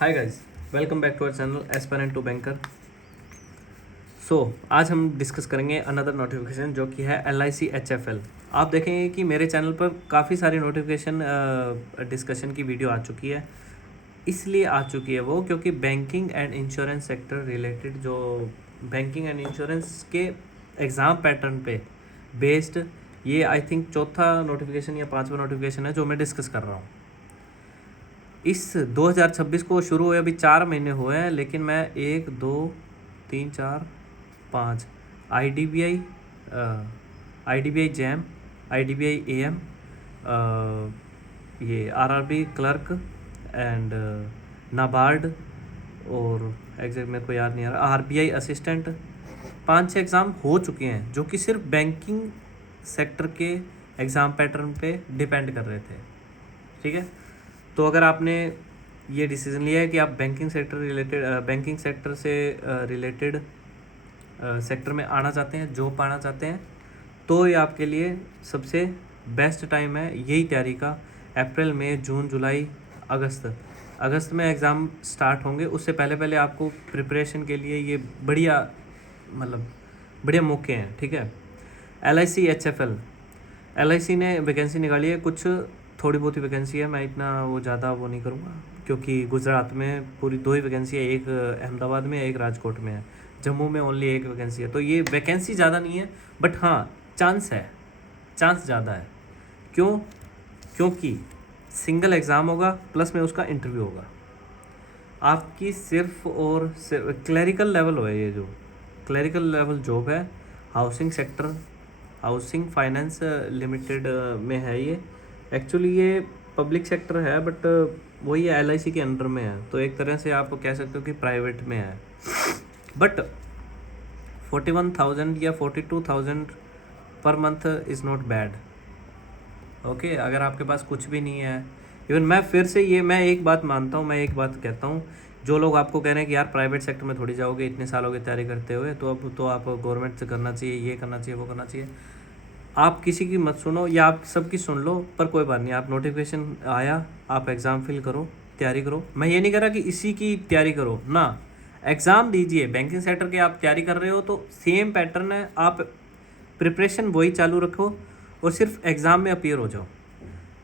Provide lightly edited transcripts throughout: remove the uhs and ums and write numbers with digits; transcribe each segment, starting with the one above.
Hi guys, welcome back to our channel aspirant to banker. आज हम discuss करेंगे another notification जो कि है LIC HFL। आप देखेंगे कि मेरे चैनल पर काफ़ी सारी नोटिफिकेशन डिस्कशन की वीडियो आ चुकी है। इसलिए आ चुकी है वो क्योंकि banking and insurance sector related जो बैंकिंग एंड इंश्योरेंस के एग्ज़ाम पैटर्न पे बेस्ड ये आई थिंक चौथा नोटिफिकेशन या पांचवा नोटिफिकेशन है जो मैं डिस्कस कर रहा हूँ। इस 2026 को शुरू हुए अभी 4 महीने हुए हैं, लेकिन मैं 1 2 3 4 5 I D B I JAM, IDBI AM, ये RRB क्लर्क एंड नाबार्ड और एग्जैक्ट मेरे को याद नहीं आ रहा, RBI असिस्टेंट, 5-6 एग्ज़ाम हो चुके हैं जो कि सिर्फ बैंकिंग सेक्टर के एग्ज़ाम पैटर्न पे डिपेंड कर रहे थे। ठीक है, तो अगर आपने ये डिसीज़न लिया है कि आप बैंकिंग सेक्टर से रिलेटेड सेक्टर में आना चाहते हैं, जॉब पाना चाहते हैं, तो ये आपके लिए सबसे बेस्ट टाइम है यही तैयारी का। अप्रैल मई जून जुलाई अगस्त में एग्ज़ाम स्टार्ट होंगे, उससे पहले आपको प्रिपरेशन के लिए ये बढ़िया मौके हैं। ठीक है, LIC ने वैकेंसी निकाली है, कुछ थोड़ी बहुत ही वैकेंसी है, मैं इतना वो ज़्यादा वो नहीं करूँगा क्योंकि गुजरात में पूरी 2 ही वैकेंसी है, एक अहमदाबाद में एक राजकोट में है, जम्मू में ओनली 1 वैकेंसी है। तो ये वैकेंसी ज़्यादा नहीं है, बट हाँ चांस ज़्यादा है। क्योंकि सिंगल एग्ज़ाम होगा प्लस में उसका इंटरव्यू होगा। आपकी सिर्फ क्लरिकल लेवल है, ये जो क्लरिकल लेवल जॉब है, हाउसिंग फाइनेंस लिमिटेड में है। ये एक्चुअली ये पब्लिक सेक्टर है, बट वही LIC के अंडर में है, तो एक तरह से आप कह सकते हो कि प्राइवेट में है। बट 41,000 या 42,000 per month is not bad. Okay, अगर आपके पास कुछ भी नहीं है, इवन मैं एक बात मानता हूँ, मैं एक बात कहता हूँ, जो लोग आपको कह रहे हैं कि यार प्राइवेट सेक्टर में थोड़ी जाओगे, इतने सालों की तैयारी करते हुए, तो अब तो आप गवर्नमेंट से करना चाहिए, ये करना चाहिए, वो करना चाहिए। आप किसी की मत सुनो या आप सबकी सुन लो, पर कोई बात नहीं, आप नोटिफिकेशन आया, आप एग्ज़ाम फिल करो, तैयारी करो। मैं ये नहीं कह रहा कि इसी की तैयारी करो ना, एग्ज़ाम दीजिए। बैंकिंग सेक्टर की आप तैयारी कर रहे हो तो सेम पैटर्न है, आप प्रिपरेशन वही चालू रखो और सिर्फ एग्ज़ाम में अपीयर हो जाओ।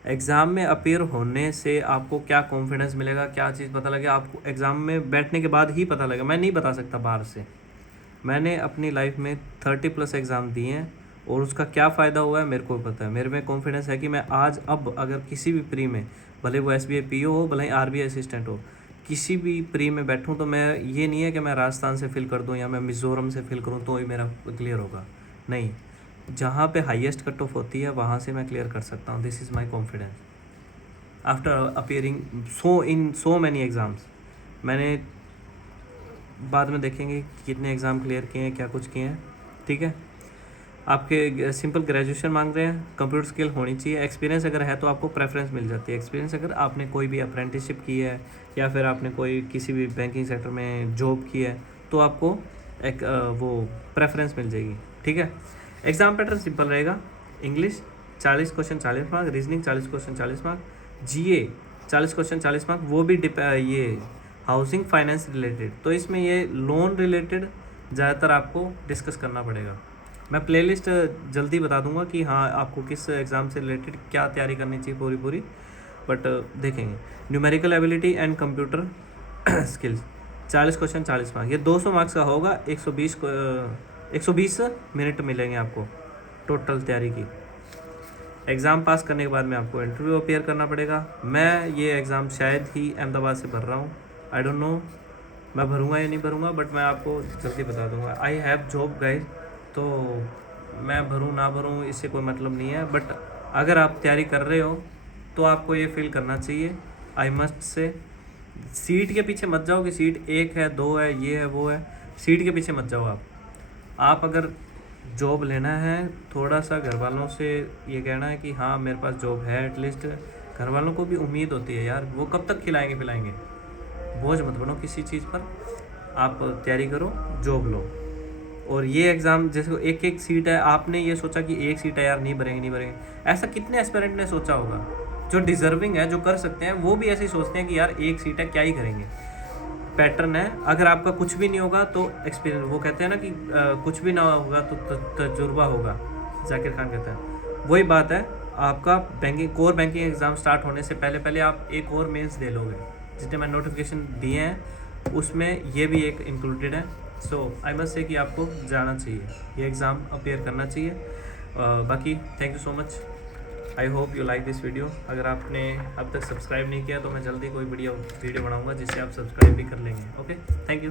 एग्ज़ाम में अपीयर होने से आपको क्या कॉन्फिडेंस मिलेगा, क्या चीज़ पता लगेगा, आपको एग्ज़ाम में बैठने के बाद ही पता लगेगा। मैं नहीं बता सकता बाहर से। मैंने अपनी लाइफ में 30+ एग्ज़ाम दिए हैं और उसका क्या फ़ायदा हुआ है मेरे को पता है। मेरे में कॉन्फिडेंस है कि मैं आज अब अगर किसी भी प्री में, भले वो SBI PO हो, भले ही RBI असिस्टेंट हो, किसी भी प्री में बैठूं, तो मैं ये नहीं है कि मैं राजस्थान से फिल कर दूं या मैं मिज़ोरम से फिल करूं तो ही मेरा क्लियर होगा। नहीं, जहाँ पे हाईएस्ट कट ऑफ होती है वहाँ से मैं क्लियर कर सकता हूँ। This is my confidence after appearing so many exams. मैंने बाद में देखेंगे कितने एग्ज़ाम क्लियर किए हैं, क्या कुछ किए हैं। ठीक है, आपके सिंपल ग्रेजुएशन मांग रहे हैं, कंप्यूटर स्किल होनी चाहिए, एक्सपीरियंस अगर है तो आपको प्रेफरेंस मिल जाती है। एक्सपीरियंस अगर आपने कोई भी अप्रेंटिसशिप की है या फिर आपने कोई किसी भी बैंकिंग सेक्टर में जॉब की है तो आपको एक वो प्रेफरेंस मिल जाएगी। ठीक है, एग्ज़ाम पैटर्न सिंपल रहेगा। English 40 question 40 mark, reasoning 40 question 40 mark, GA 40 question 40 mark, वो भी ये हाउसिंग फाइनेंस रिलेटेड। तो इसमें ये लोन रिलेटेड ज़्यादातर आपको डिस्कस करना पड़ेगा। मैं प्लेलिस्ट जल्दी बता दूंगा कि हाँ आपको किस एग्ज़ाम से रिलेटेड क्या तैयारी करनी चाहिए पूरी, बट देखेंगे। Numerical ability and computer skills 40 question 40 mark, ये 200 मार्क्स का होगा। 120 मिनट मिलेंगे आपको टोटल तैयारी की। एग्ज़ाम पास करने के बाद में आपको इंटरव्यू अपेयर करना पड़ेगा। मैं ये एग्ज़ाम शायद ही अहमदाबाद से भर रहा हूँ, आई डोंट नो मैं भरूँगा या नहीं भरूँगा, बट मैं आपको जल्दी बता दूँगा। आई हैव जॉब गाइड, तो मैं भरूँ ना भरूँ इससे कोई मतलब नहीं है, बट अगर आप तैयारी कर रहे हो तो आपको ये फील करना चाहिए। आई मस्ट से सीट के पीछे मत जाओ कि सीट 1 है 2 है ये है वो है, सीट के पीछे मत जाओ। आप अगर जॉब लेना है, थोड़ा सा घर वालों से ये कहना है कि हाँ मेरे पास जॉब है, एटलीस्ट घर वालों को भी उम्मीद होती है यार, वो कब तक खिलाएंगे पिलाएंगे। बोझ मत बनो किसी चीज़ पर, आप तैयारी करो, जॉब लो। और ये एग्ज़ाम जैसे एक सीट है, आपने ये सोचा कि 1 सीट है यार, नहीं भरेंगे, ऐसा कितने एस्पिरेंट ने सोचा होगा। जो डिज़र्विंग है, जो कर सकते हैं, वो भी ऐसे ही सोचते हैं कि यार 1 सीट है क्या ही करेंगे। पैटर्न है। अगर आपका कुछ भी नहीं होगा तो एक्सपीरियंस, वो कहते हैं ना कि कुछ भी ना होगा तो तजुर्बा होगा, जाकिर खान कहता है। वही बात है, आपका banking core banking exam start होने से पहले पहले आप एक और मेंस दे लोगे। जितने मैंने नोटिफिकेशन दिए हैं उसमें ये भी एक इंक्लूडेड है। सो आई मस्ट से कि आपको जाना चाहिए, ये एग्ज़ाम अपेयर करना चाहिए। बाकी thank you so much, I hope you like this video. अगर आपने अब तक सब्सक्राइब नहीं किया तो मैं जल्दी कोई वीडियो बनाऊंगा जिससे आप सब्सक्राइब भी कर लेंगे। Okay, thank you.